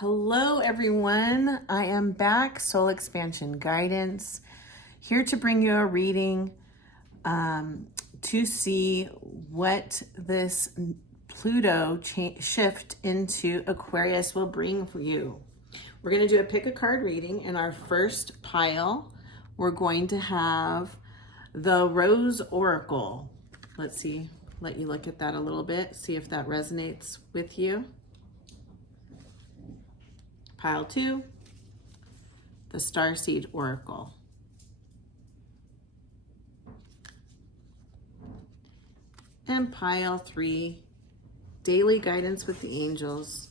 Hello, everyone. I am back, Soul Expansion Guidance, here to bring you a reading to see what this Pluto shift into Aquarius will bring for you. We're going to do a pick a card reading. In our first pile, we're going to have the Rose Oracle. Let's see, let you look at that a little bit, see if that resonates with you. Pile 2, the Starseed Oracle. And pile 3, Daily Guidance with the Angels.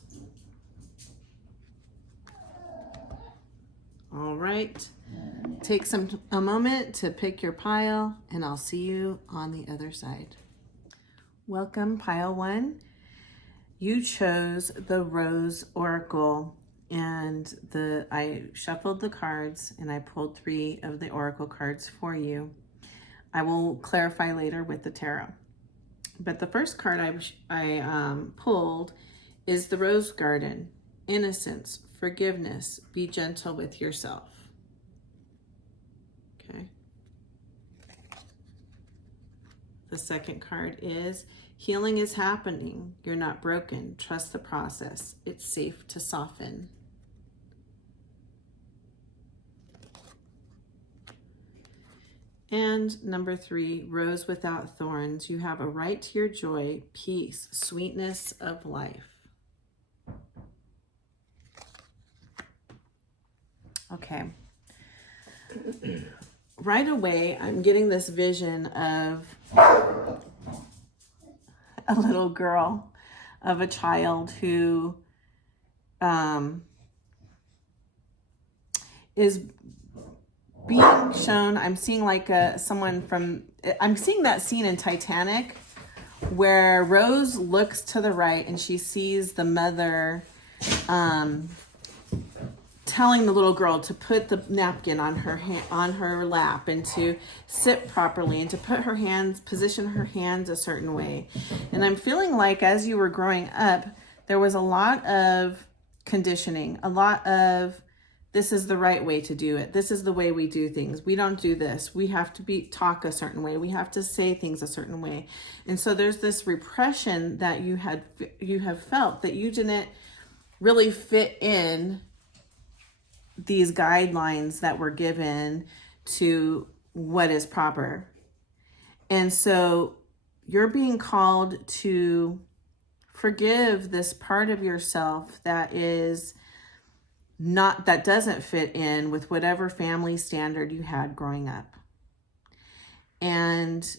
All right, take a moment to pick your pile, and I'll see you on the other side. Welcome, pile 1. You chose the Rose Oracle. And I shuffled the cards and I pulled 3 of the oracle cards for you. I will clarify later with the tarot. But the first card I pulled is the Rose Garden. Innocence, forgiveness, be gentle with yourself. Okay. The second card is healing is happening. You're not broken. Trust the process. It's safe to soften. And number 3, Rose without thorns. You have a right to your joy, peace, sweetness of life. Okay. Right away, I'm getting this vision of a little girl, of a child who is being shown. I'm seeing like I'm seeing that scene in Titanic where Rose looks to the right and she sees the mother telling the little girl to put the napkin on her lap and to sit properly and to position her hands a certain way. And I'm feeling like as you were growing up, there was a lot of conditioning, a lot of this is the right way to do it. This is the way we do things. We don't do this. We have to talk a certain way. We have to say things a certain way. And so there's this repression that you have felt that you didn't really fit in these guidelines that were given to what is proper. And so you're being called to forgive this part of yourself that doesn't fit in with whatever family standard you had growing up, and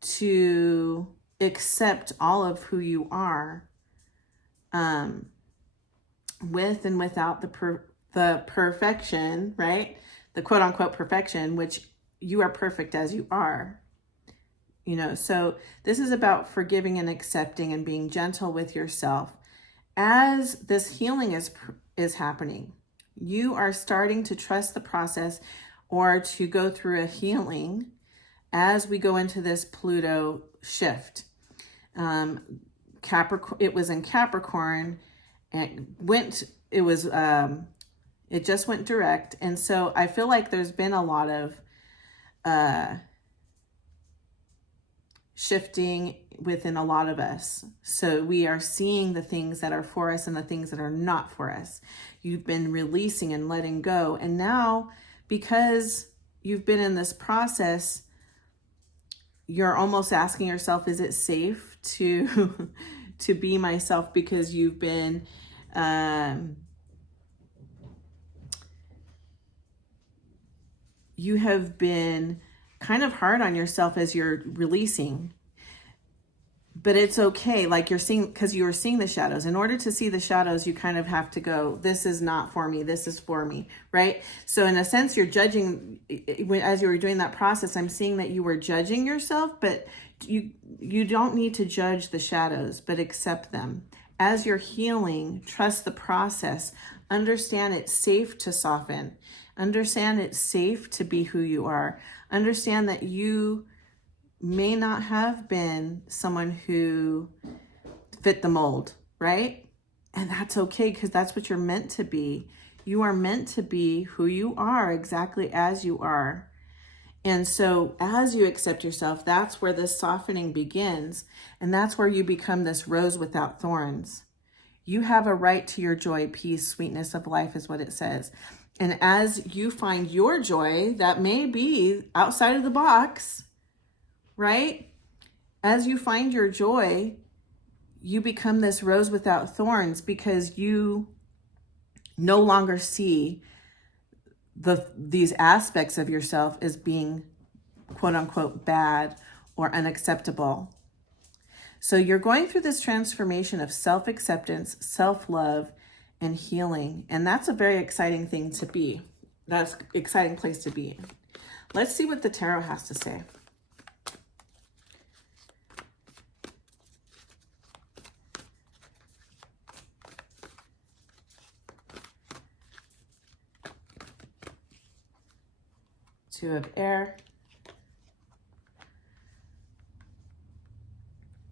to accept all of who you are, with and without the perfection, right? The quote unquote perfection, which you are perfect as you are. So this is about forgiving and accepting and being gentle with yourself. As this healing is happening, you are starting to trust the process or to go through a healing as we go into this Pluto shift. Capricorn, it was in Capricorn and it just went direct. And so I feel like there's been a lot of shifting within a lot of us. So we are seeing the things that are for us and the things that are not for us. You've been releasing and letting go. And now, because you've been in this process, you're almost asking yourself, is it safe to be myself? Because you've been you have been kind of hard on yourself as you're releasing. But it's okay, like you're seeing, because you were seeing the shadows. In order to see the shadows, you kind of have to go, this is not for me, this is for me, right? So in a sense, you're judging, as you were doing that process, I'm seeing that you were judging yourself, but you don't need to judge the shadows, but accept them. As you're healing, trust the process. Understand it's safe to soften. Understand it's safe to be who you are. Understand that you may not have been someone who fit the mold, right? And that's okay, because that's what you're meant to be. You are meant to be who you are, exactly as you are. And so as you accept yourself, that's where this softening begins. And that's where you become this rose without thorns. You have a right to your joy, peace, sweetness of life is what it says. And as you find your joy, that may be outside of the box, right? As you find your joy, you become this rose without thorns, because you no longer see these aspects of yourself as being quote unquote bad or unacceptable. So you're going through this transformation of self-acceptance, self-love, and healing. And that's a very exciting thing to be. That's an exciting place to be. Let's see what the tarot has to say. Two of Air,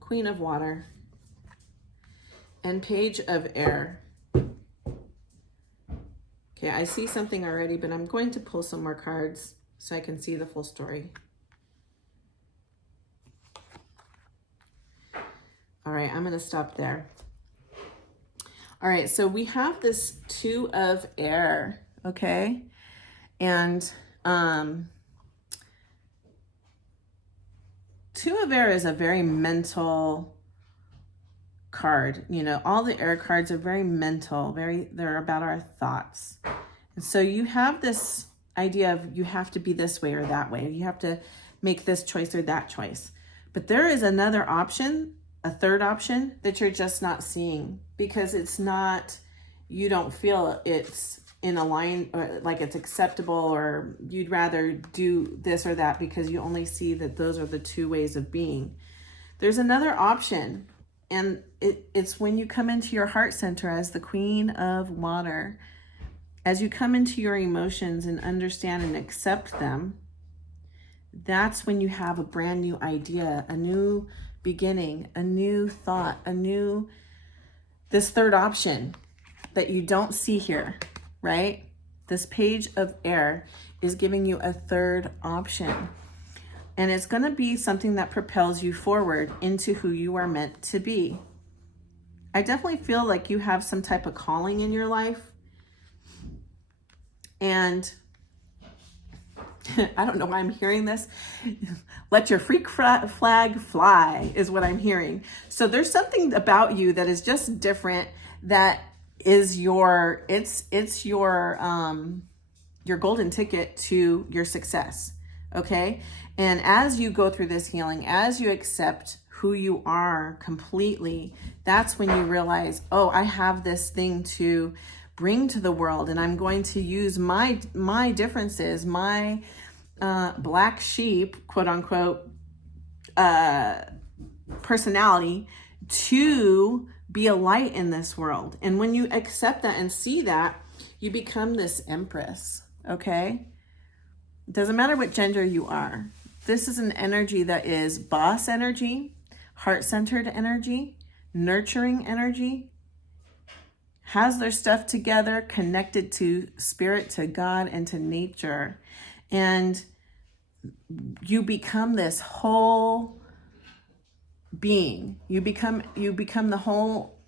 Queen of Water, and Page of Air. Okay, I see something already, but I'm going to pull some more cards so I can see the full story. All right, I'm going to stop there. All right, so we have this Two of Air, okay? And Two of Air is a very mental card. You know, all the air cards are very mental, they're about our thoughts. And so you have this idea of you have to be this way or that way. You have to make this choice or that choice. But there is another option, a third option that you're just not seeing, because it's not, you don't feel it's in a line, or like it's acceptable, or you'd rather do this or that because you only see that those are the two ways of being. There's another option, and it's when you come into your heart center as the Queen of Water. As you come into your emotions and understand and accept them, that's when you have a brand new idea, a new beginning, a new thought, this third option that you don't see here. Right? This Page of Air is giving you a third option. And it's going to be something that propels you forward into who you are meant to be. I definitely feel like you have some type of calling in your life. And I don't know why I'm hearing this. Let your freak flag fly is what I'm hearing. So there's something about you that is just different, that is your golden ticket to your success. Okay. And as you go through this healing, as you accept who you are completely, that's when you realize, oh, I have this thing to bring to the world, and I'm going to use my differences, my black sheep, quote unquote, personality to be a light in this world. And when you accept that and see that, you become this empress, okay? It doesn't matter what gender you are. This is an energy that is boss energy, heart-centered energy, nurturing energy, has their stuff together, connected to spirit, to God, and to nature. And you become this whole being. You become the whole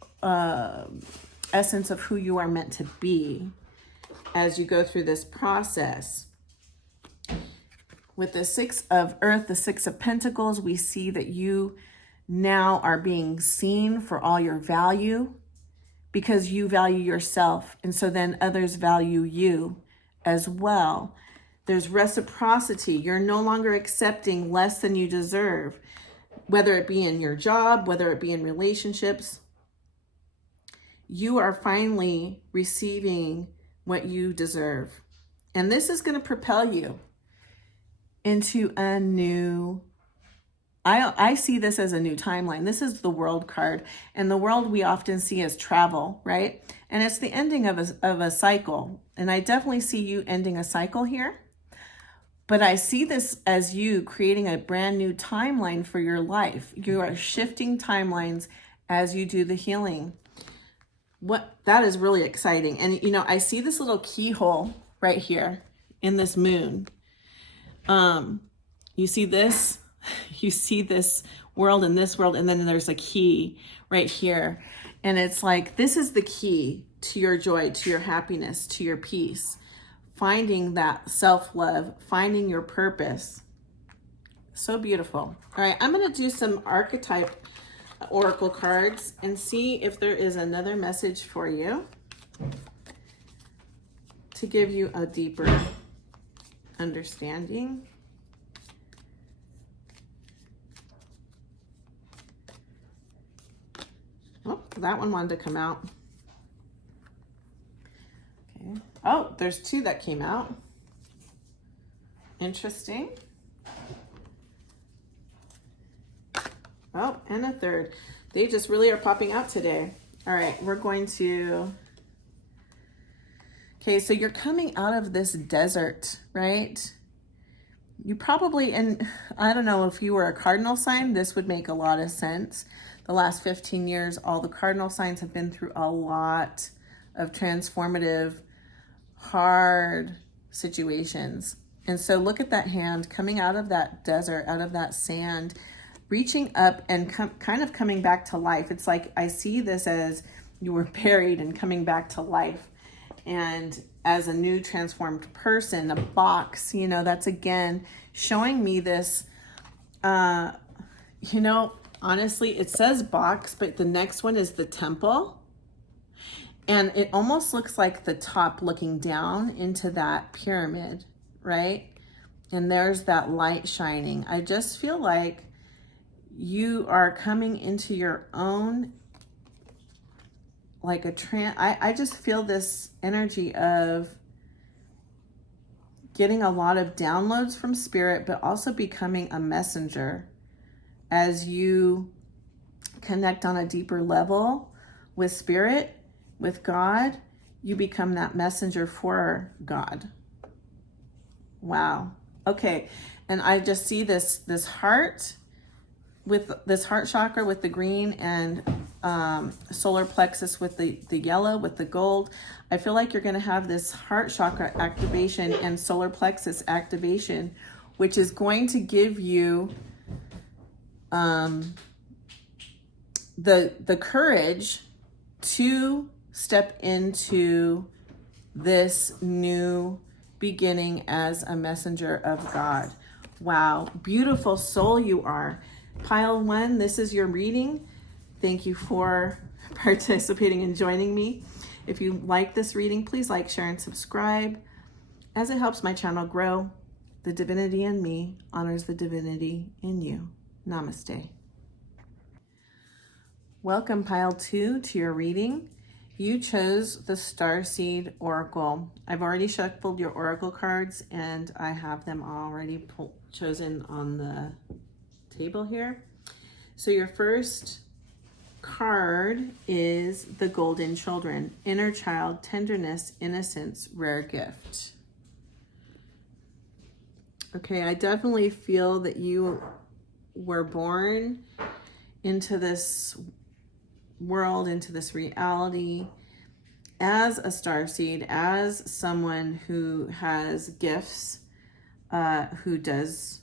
essence of who you are meant to be as you go through this process. With the Six of Earth, the Six of Pentacles, we see that you now are being seen for all your value, because you value yourself, and so then others value you as well. There's reciprocity. You're no longer accepting less than you deserve, whether it be in your job, whether it be in relationships. You are finally receiving what you deserve. And this is going to propel you into a new, I see this as a new timeline. This is the World card, and the world we often see as travel, right? And it's the ending of a cycle. And I definitely see you ending a cycle here. But I see this as you creating a brand new timeline for your life. You are shifting timelines as you do the healing. That is really exciting. And, you know, I see this little keyhole right here in this moon. You see this, you see this world and this world, and then there's a key right here. And it's like, this is the key to your joy, to your happiness, to your peace, finding that self-love, finding your purpose. So beautiful. All right, I'm going to do some archetype oracle cards and see if there is another message for you to give you a deeper understanding. Oh, that one wanted to come out. Okay. Oh, there's two that came out. Interesting. Oh, and a third. They just really are popping out today. All right, we're going to... Okay, so you're coming out of this desert, right? You probably, and I don't know if you were a cardinal sign, this would make a lot of sense. The last 15 years, all the cardinal signs have been through a lot of transformative, hard situations. And so look at that hand coming out of that desert, out of that sand, reaching up and kind of coming back to life. It's like, I see this as you were buried and coming back to life. And as a new transformed person, a box, you know, that's again showing me this, you know, honestly, it says box, but the next one is the temple. And it almost looks like the top looking down into that pyramid, right? And there's that light shining. I just feel like you are coming into your own, like a I just feel this energy of getting a lot of downloads from spirit, but also becoming a messenger as you connect on a deeper level with spirit, with God. You become that messenger for God. Wow. Okay. And I just see this heart, with this heart chakra with the green, and solar plexus with the yellow, with the gold. I feel like you're going to have this heart chakra activation and solar plexus activation, which is going to give you the courage to step into this new beginning as a messenger of God. Wow, beautiful soul you are. Pile 1, this is your reading. Thank you for participating and joining me. If you like this reading, please like, share, and subscribe, as it helps my channel grow. The divinity in me honors the divinity in you. Namaste. Welcome, Pile 2, to your reading. You chose the Starseed Oracle. I've already shuffled your oracle cards, and I have them already chosen on the table here. So your first card is the Golden Children. Inner child, tenderness, innocence, rare gift. Okay, I definitely feel that you were born into this world, into this reality, as a starseed, as someone who has gifts, who does...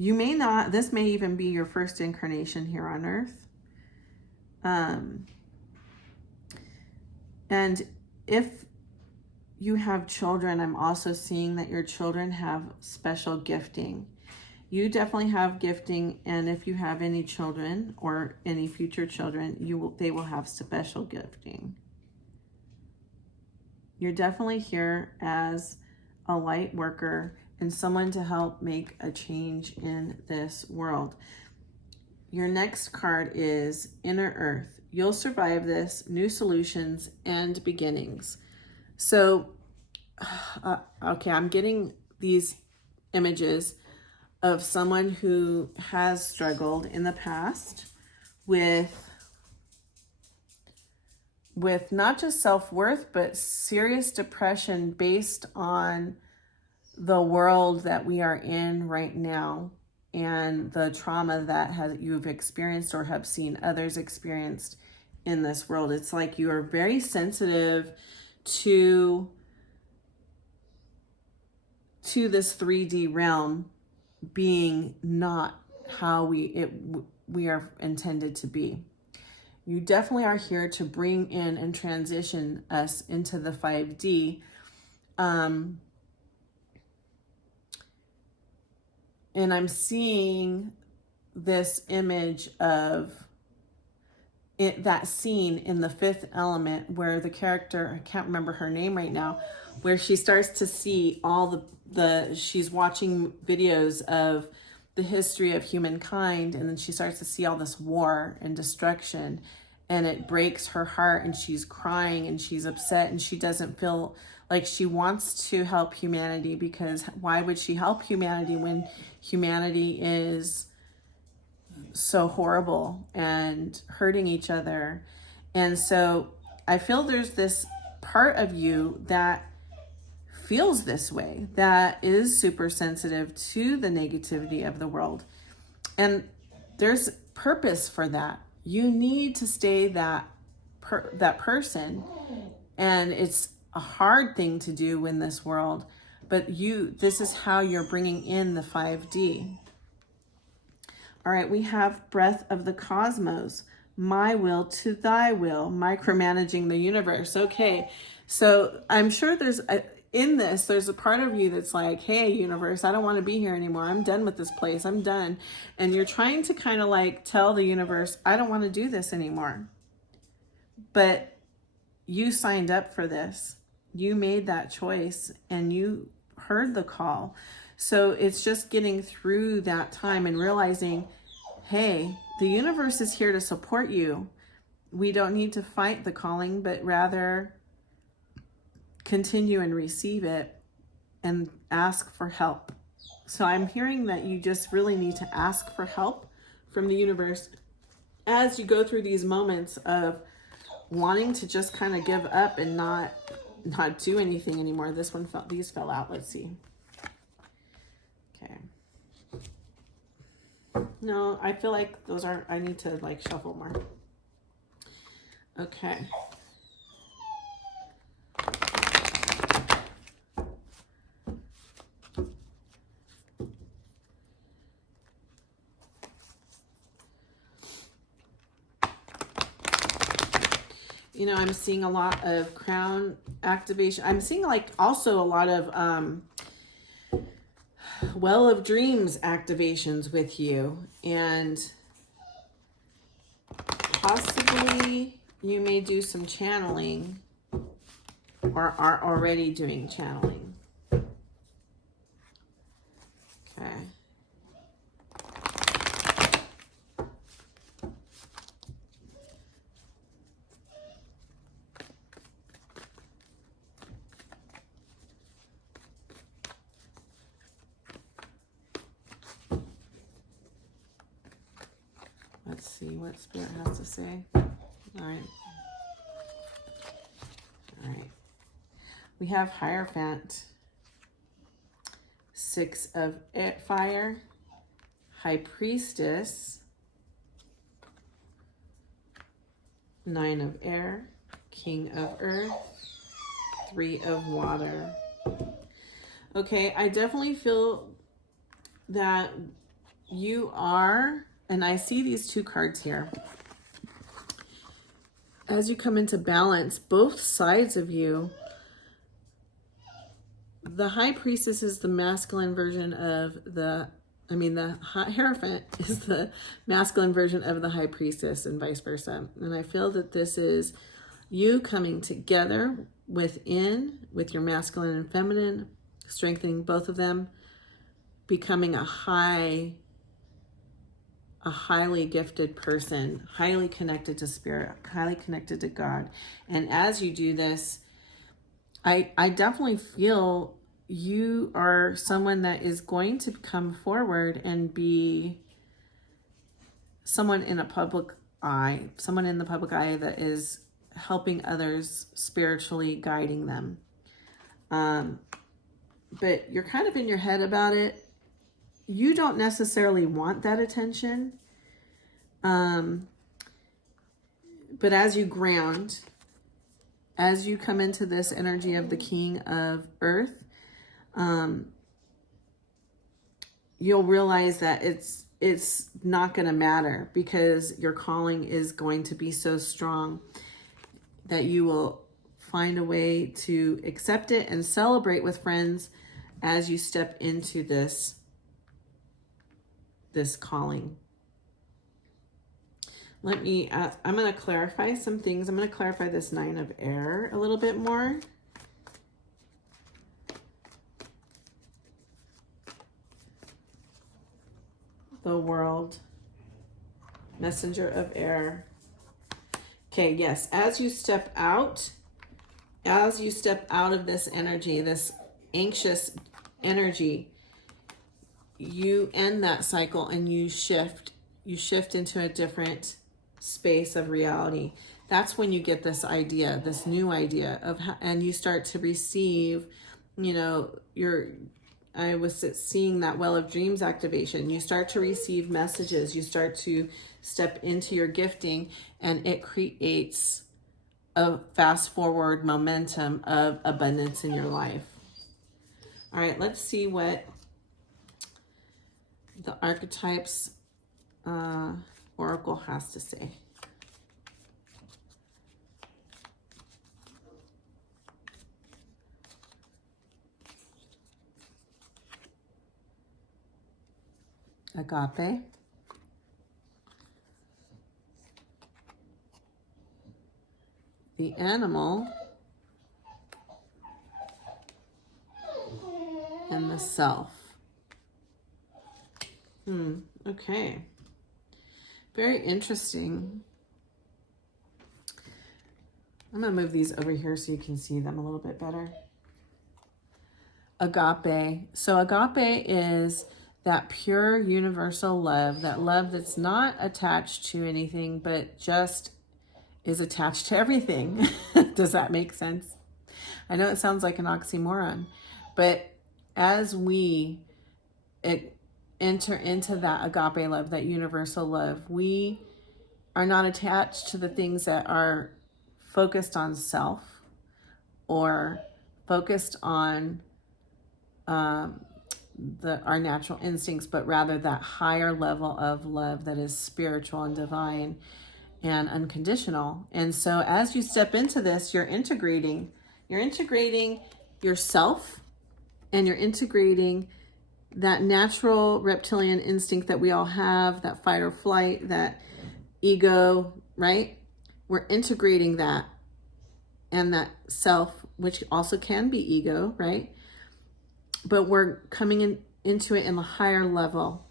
You may not, this may even be your first incarnation here on Earth. And if you have children, I'm also seeing that your children have special gifting. You definitely have gifting, and if you have any children or any future children, they will have special gifting. You're definitely here as a light worker and someone to help make a change in this world. Your next card is Inner Earth. You'll survive this, new solutions and beginnings. So, okay, I'm getting these images of someone who has struggled in the past with not just self-worth, but serious depression based on the world that we are in right now. and the trauma that you've experienced or have seen others experienced in this world. It's like you are very sensitive to this 3D realm being not how we are intended to be. You definitely are here to bring in and transition us into the 5D. And I'm seeing this image of that scene in The Fifth Element where the character, I can't remember her name right now, where she starts to see all she's watching videos of the history of humankind, and then she starts to see all this war and destruction, and it breaks her heart, and she's crying and she's upset, and she doesn't feel like she wants to help humanity, because why would she help humanity when humanity is so horrible and hurting each other? And so I feel there's this part of you that feels this way, that is super sensitive to the negativity of the world. And there's purpose for that. You need to stay that person. And it's a hard thing to do in this world, but this is how you're bringing in the 5D. All right, we have breath of the cosmos, my will to thy will, micromanaging the universe. Okay, so I'm sure there's a part of you that's like, hey, universe, I don't want to be here anymore. I'm done with this place. I'm done. And you're trying to kind of like tell the universe, I don't want to do this anymore. But you signed up for this. You made that choice and you heard the call. So it's just getting through that time and realizing, hey, the universe is here to support you. We don't need to fight the calling, but rather continue and receive it and ask for help. So I'm hearing that you just really need to ask for help from the universe as you go through these moments of wanting to just kind of give up and not do anything anymore. These fell out. Let's see. Okay. No, I feel like I need to like shuffle more. Okay. I'm seeing a lot of crown activation. I'm seeing like also a lot of well of dreams activations with you, and possibly you may do some channeling or are already doing channeling. Okay. Let's see what Spirit has to say. All right. All right. We have Hierophant, 6 of fire, High Priestess, 9 of air, King of earth, 3 of water. Okay, I definitely feel that you are, and I see these 2 cards here. As you come into balance, both sides of you, the High Priestess is the masculine version of the Hierophant is the masculine version of the High Priestess and vice versa. And I feel that this is you coming together within with your masculine and feminine, strengthening both of them, becoming a highly gifted person, highly connected to spirit, highly connected to God. And as you do this, I definitely feel you are someone that is going to come forward and be someone in the public eye that is helping others spiritually, guiding them. But you're kind of in your head about it. you don't necessarily want that attention. But as you ground, as you come into this energy of the King of Earth, you'll realize that it's not going to matter, because your calling is going to be so strong that you will find a way to accept it and celebrate with friends as you step into this calling. I'm going to clarify some things. I'm going to clarify this 9 of air a little bit more. The World, Messenger of Air. Okay, yes, as you step out of this energy, this anxious energy, you end that cycle and you shift into a different space of reality. That's when you get this idea, this new idea of how, and you start to receive, I was seeing that Well of Dreams activation. You start to receive messages. You start to step into your gifting, and it creates a fast forward momentum of abundance in your life. All right, let's see what the Archetypes Oracle has to say. Agape. The Animal. And the Self. Okay. Very interesting. I'm going to move these over here so you can see them a little bit better. Agape. So agape is that pure universal love, that love that's not attached to anything, but just is attached to everything. Does that make sense? I know it sounds like an oxymoron, but as we enter into that agape love, that universal love, we are not attached to the things that are focused on self or focused on our natural instincts, but rather that higher level of love that is spiritual and divine and unconditional. And so as you step into this, you're integrating yourself, and you're integrating that natural reptilian instinct that we all have, that fight or flight, that ego, right? We're integrating that, and that self, which also can be ego, right? But we're coming into it in a higher level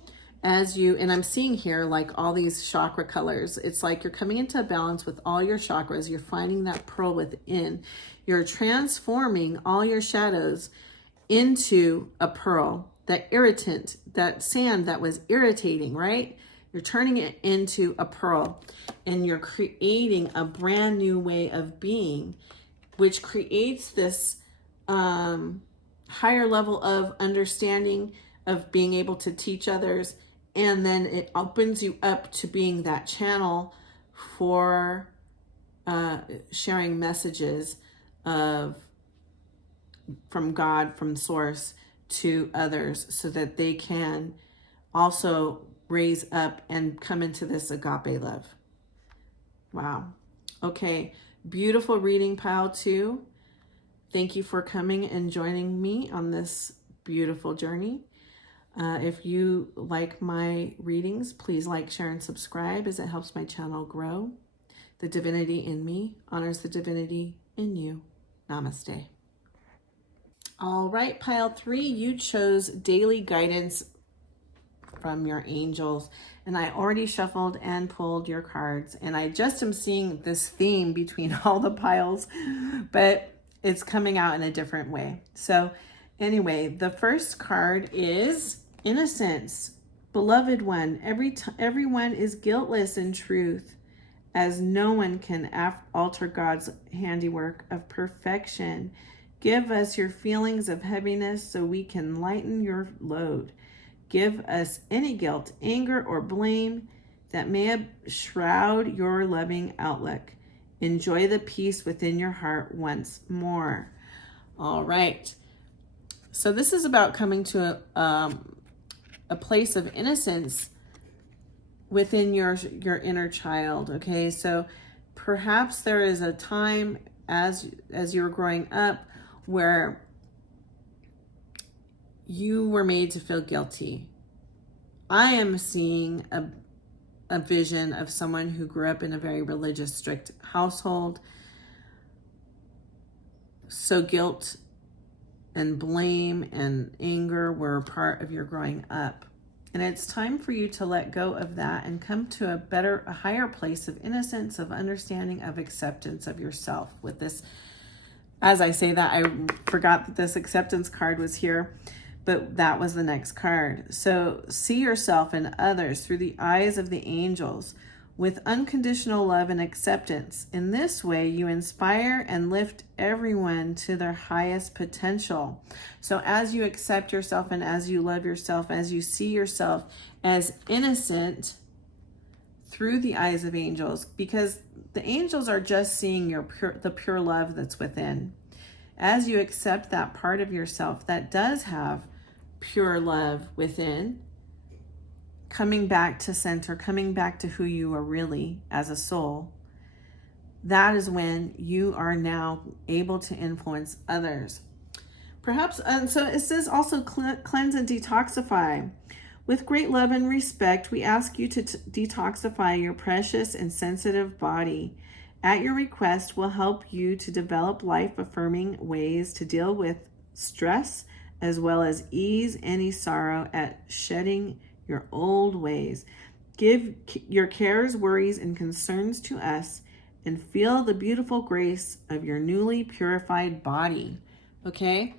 and I'm seeing here like all these chakra colors. It's like you're coming into a balance with all your chakras. You're finding that pearl within. You're transforming all your shadows into a pearl. That irritant, that sand that was irritating, right? You're turning it into a pearl, and you're creating a brand new way of being, which creates this higher level of understanding, of being able to teach others, and then it opens you up to being that channel for sharing messages from God, from Source, to others, so that they can also raise up and come into this agape love. Wow. Okay, beautiful reading, pile 2. Thank you for coming and joining me on this beautiful journey. If you like my readings, please like, share, and subscribe, as it helps my channel grow. The divinity in me honors the divinity in you. Namaste. All right, pile 3, you chose daily guidance from your angels. And I already shuffled and pulled your cards. And I just am seeing this theme between all the piles, but it's coming out in a different way. So anyway, the first card is Innocence. Beloved one, everyone is guiltless in truth, as no one can alter God's handiwork of perfection. Give us your feelings of heaviness so we can lighten your load. Give us any guilt, anger, or blame that may shroud your loving outlook. Enjoy the peace within your heart once more. All right. So this is about coming to a place of innocence within your inner child. Okay, so perhaps there is a time as you were growing up where you were made to feel guilty. I am seeing a vision of someone who grew up in a very religious, strict household. So guilt and blame and anger were a part of your growing up. And it's time for you to let go of that and come to a higher place of innocence, of understanding, of acceptance of yourself. With this, as I say that, I forgot that this acceptance card was here, but that was the next card. So see yourself and others through the eyes of the angels with unconditional love and acceptance. In this way, you inspire and lift everyone to their highest potential. So as you accept yourself and as you love yourself, as you see yourself as innocent through the eyes of angels, because the angels are just seeing the pure love that's within. As you accept that part of yourself that does have pure love within, coming back to center, coming back to who you are really as a soul, that is when you are now able to influence others. Perhaps, and so it says also cleanse and detoxify. With great love and respect, we ask you to detoxify your precious and sensitive body. At your request, we'll help you to develop life-affirming ways to deal with stress, as well as ease any sorrow at shedding your old ways. Give your cares, worries, and concerns to us and feel the beautiful grace of your newly purified body. Okay?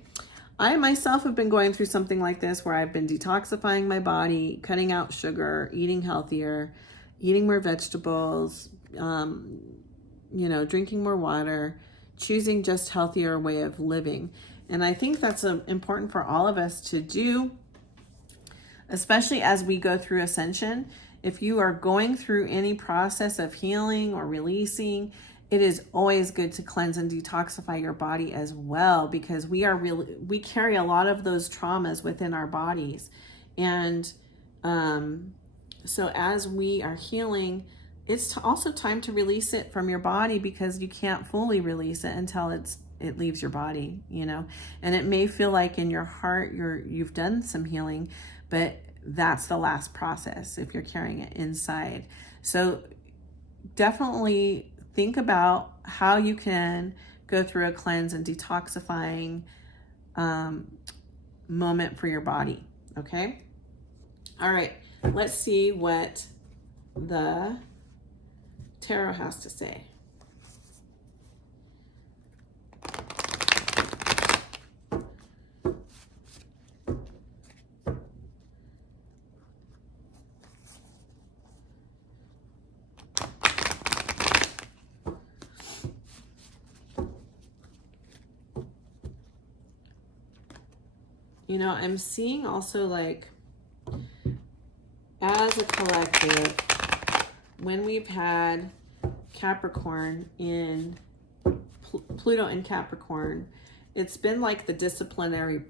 I myself have been going through something like this where I've been detoxifying my body, cutting out sugar, eating healthier, eating more vegetables, drinking more water, choosing just healthier way of living. And I think that's important for all of us to do, especially as we go through ascension. If you are going through any process of healing or releasing, it is always good to cleanse and detoxify your body as well, because we carry a lot of those traumas within our bodies. And so as we are healing, it's also time to release it from your body, because you can't fully release it until it leaves your body, and it may feel like in your heart you've done some healing, but that's the last process if you're carrying it inside. So definitely think about how you can go through a cleanse and detoxifying moment for your body. Okay. All right. Let's see what the tarot has to say. I'm seeing also, like, as a collective, when we've had Capricorn in Pluto in Capricorn, it's been like the disciplinary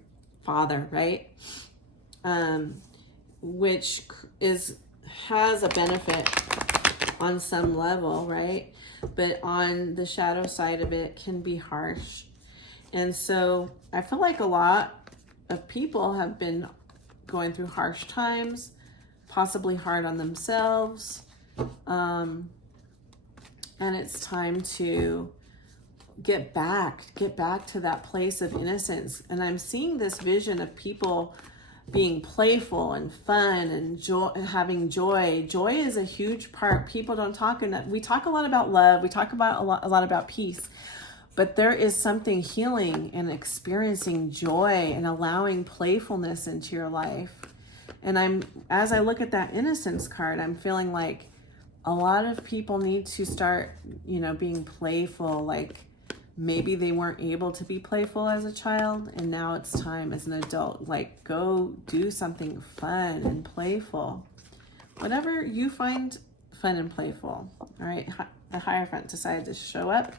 father, right? Which has a benefit on some level, right? But on the shadow side of it can be harsh. And so I feel like a lot of people have been going through harsh times, possibly hard on themselves. And it's time to get back to that place of innocence. And I'm seeing this vision of people being playful and fun and having joy. Joy is a huge part. People don't talk enough. We talk a lot about love. We talk about a lot about peace. But there is something healing in experiencing joy and allowing playfulness into your life. And as I look at that innocence card, I'm feeling like a lot of people need to start, being playful, like maybe they weren't able to be playful as a child, and now it's time as an adult. Like, go do something fun and playful. Whatever you find fun and playful. All right, the Hierophant decided to show up.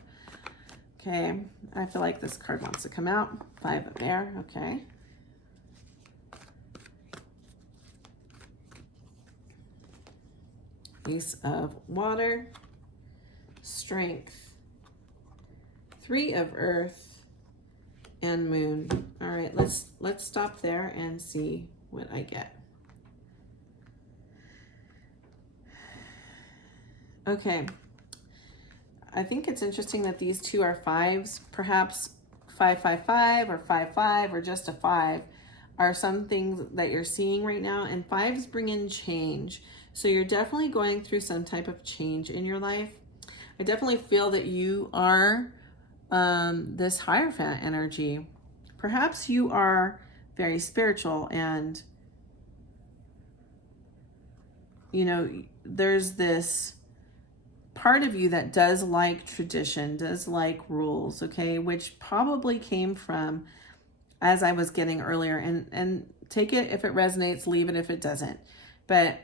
Okay, I feel like this card wants to come out. 5 of Air, okay. Ace of Water, Strength, 3 of Earth, and Moon. All right, let's stop there and see what I get. Okay, I think it's interesting that these two are 5s, perhaps 555 or 55 or just a 5 are some things that you're seeing right now, and 5s bring in change. So you're definitely going through some type of change in your life. I definitely feel that you are this Hierophant energy. Perhaps you are very spiritual, and you know, there's this part of you that does like tradition, does like rules, okay, which probably came from, as I was getting earlier, and take it if it resonates, leave it if it doesn't. But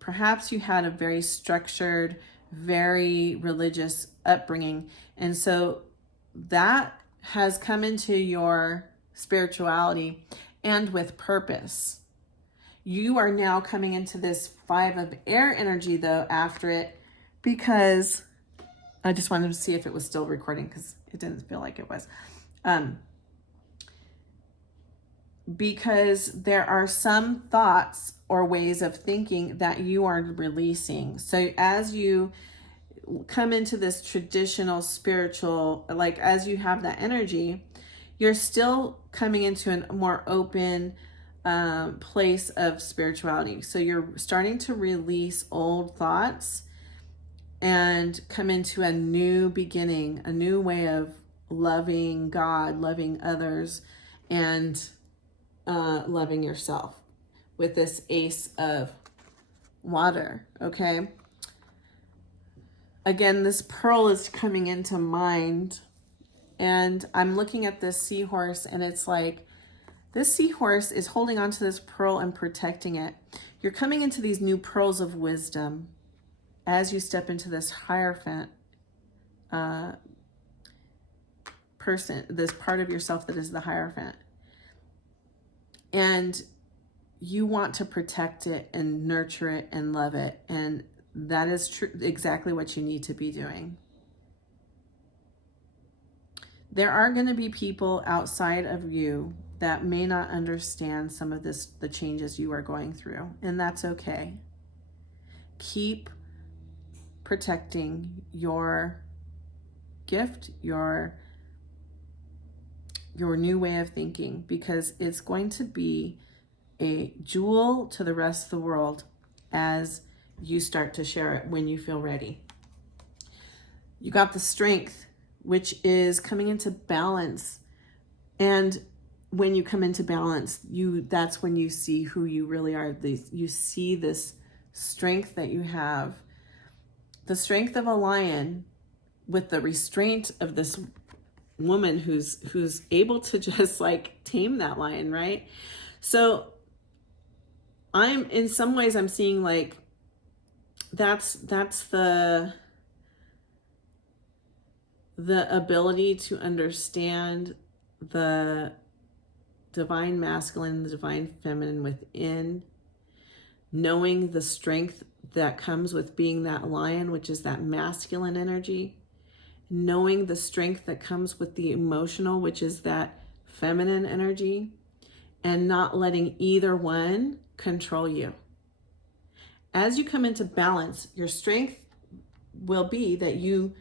perhaps you had a very structured, very religious upbringing, and so that has come into your spirituality and with purpose. You are now coming into this 5 of Air energy though after it, because I just wanted to see if it was still recording because it didn't feel like it was. Because there are some thoughts or ways of thinking that you are releasing. So as you come into this traditional spiritual, like as you have that energy, you're still coming into a more open place of spirituality. So you're starting to release old thoughts and come into a new beginning, a new way of loving God, loving others, and loving yourself with this Ace of Water, okay? Again, this pearl is coming into mind, and I'm looking at this seahorse, and it's like, this seahorse is holding onto this pearl and protecting it. You're coming into these new pearls of wisdom as you step into this Hierophant person, this part of yourself that is the Hierophant. And you want to protect it and nurture it and love it. And that is true, exactly what you need to be doing. There are going to be people outside of you that may not understand some of this, the changes you are going through, and that's okay. Keep protecting your gift, your new way of thinking, because it's going to be a jewel to the rest of the world as you start to share it when you feel ready. You got the Strength, which is coming into balance. And when you come into balance, that's when you see who you really are. You see this strength that you have, the strength of a lion with the restraint of this woman who's able to just like tame that lion, right? So in some ways I'm seeing like that's the ability to understand the divine masculine, the divine feminine within, knowing the strength that comes with being that lion, which is that masculine energy, knowing the strength that comes with the emotional, which is that feminine energy, and not letting either one control you. As you come into balance, your strength will be that you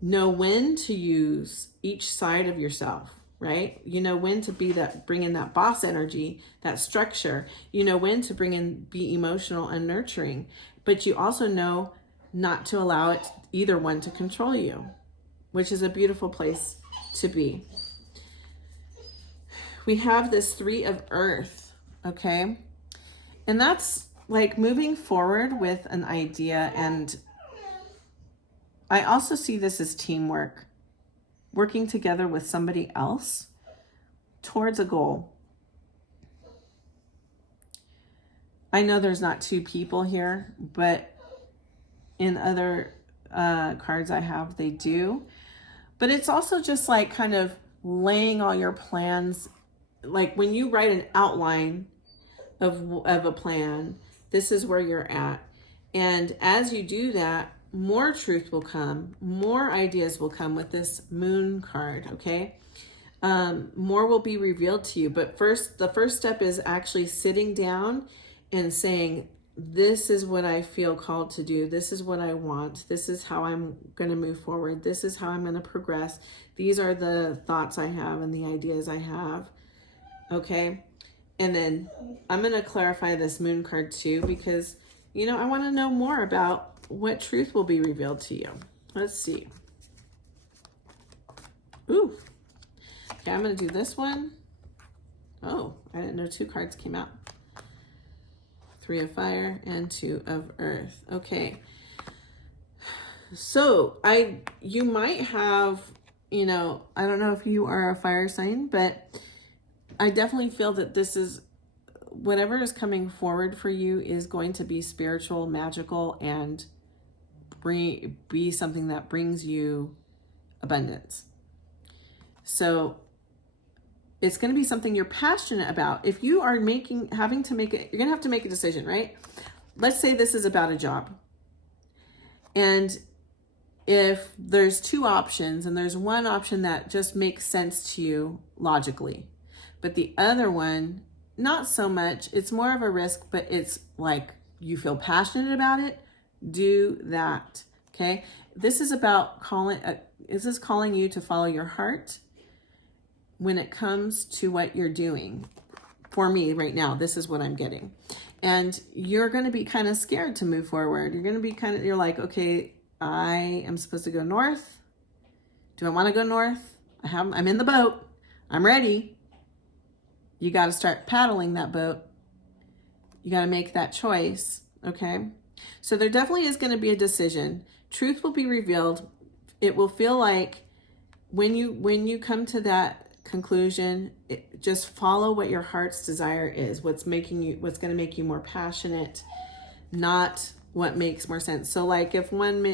know when to use each side of yourself, right? You know when to bring in that boss energy, that structure. You know when to be emotional and nurturing, but you also know not to allow either one to control you, which is a beautiful place to be. We have this 3 of Earth, okay? And that's like moving forward with an idea. And I also see this as teamwork. working together with somebody else towards a goal. I know there's not two people here, but in other cards I have, they do. But it's also just like kind of laying all your plans, like when you write an outline of a plan, this is where you're at. And as you do that, more truth will come, more ideas will come with this moon card, okay? More will be revealed to you. But first, the first step is actually sitting down and saying, this is what I feel called to do. This is what I want. This is how I'm going to move forward. This is how I'm going to progress. These are the thoughts I have and the ideas I have. Okay. And then I'm going to clarify this moon card too, because, you know, I want to know more about what truth will be revealed to you. Let's see. Ooh. Okay, I'm going to do this one. Oh, I didn't know 2 cards came out. 3 of fire and 2 of earth. Okay. So you might have, you know, I don't know if you are a fire sign, but I definitely feel that this is, whatever is coming forward for you is going to be spiritual, magical, and be something that brings you abundance. So it's going to be something you're passionate about. If you are having to make it, you're going to have to make a decision, right? Let's say this is about a job. And if there's 2 options and there's one option that just makes sense to you logically, but the other one, not so much, it's more of a risk, but it's like you feel passionate about it, do that, okay? This is about calling you to follow your heart when it comes to what you're doing. For me right now, this is what I'm getting. And you're going to be kind of scared to move forward. You're going to be you're like, okay, I am supposed to go north. Do I want to go north? I'm in the boat. I'm ready. You got to start paddling that boat. You got to make that choice, okay? So there definitely is going to be a decision. Truth will be revealed. It will feel like when you come to that conclusion, just follow what your heart's desire is, what's going to make you more passionate, not what makes more sense. So like if one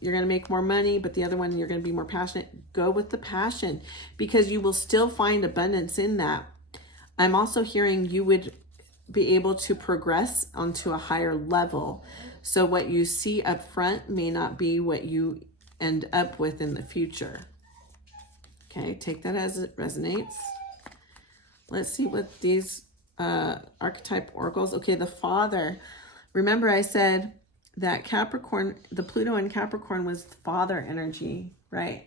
you're going to make more money, but the other one you're going to be more passionate, go with the passion, because you will still find abundance in that. I'm also hearing you would be able to progress onto a higher level. So what you see up front may not be what you end up with in the future. Okay, take that as it resonates. Let's see what these archetype oracles. Okay, the father. Remember I said that Capricorn, the Pluto in Capricorn was father energy, right?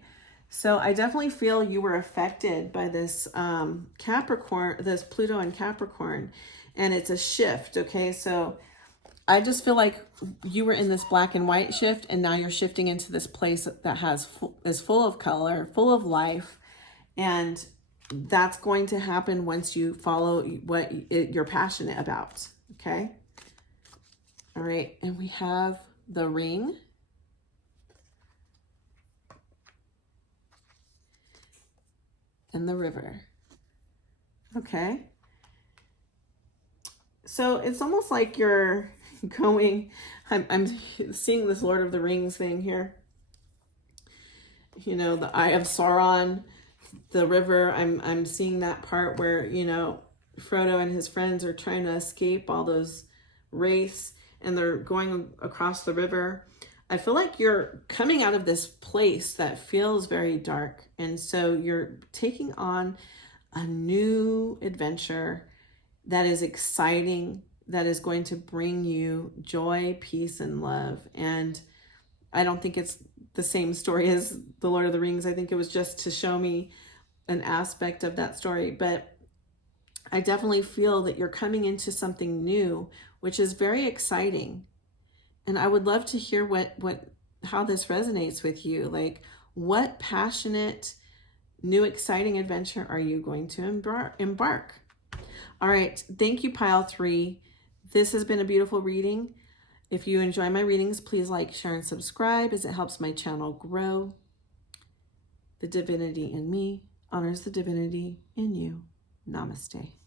So I definitely feel you were affected by this Capricorn, this Pluto in Capricorn, and it's a shift, okay? So I just feel like you were in this black and white shift, and now you're shifting into this place that is full of color, full of life, and that's going to happen once you follow what you're passionate about, okay? All right, and we have the ring. And the river. Okay. So it's almost like you're going, I'm seeing this Lord of the Rings thing here. You know, the Eye of Sauron, the river. I'm seeing that part where, you know, Frodo and his friends are trying to escape all those wraiths, and they're going across the river. I feel like you're coming out of this place that feels very dark. And so you're taking on a new adventure that is exciting, that is going to bring you joy, peace, and love. And I don't think it's the same story as the Lord of the Rings. I think it was just to show me an aspect of that story. But I definitely feel that you're coming into something new, which is very exciting. And I would love to hear how this resonates with you. Like, what passionate, new, exciting adventure are you going to embark? All right. Thank you, Pile 3. This has been a beautiful reading. If you enjoy my readings, please like, share, and subscribe as it helps my channel grow. The divinity in me honors the divinity in you. Namaste.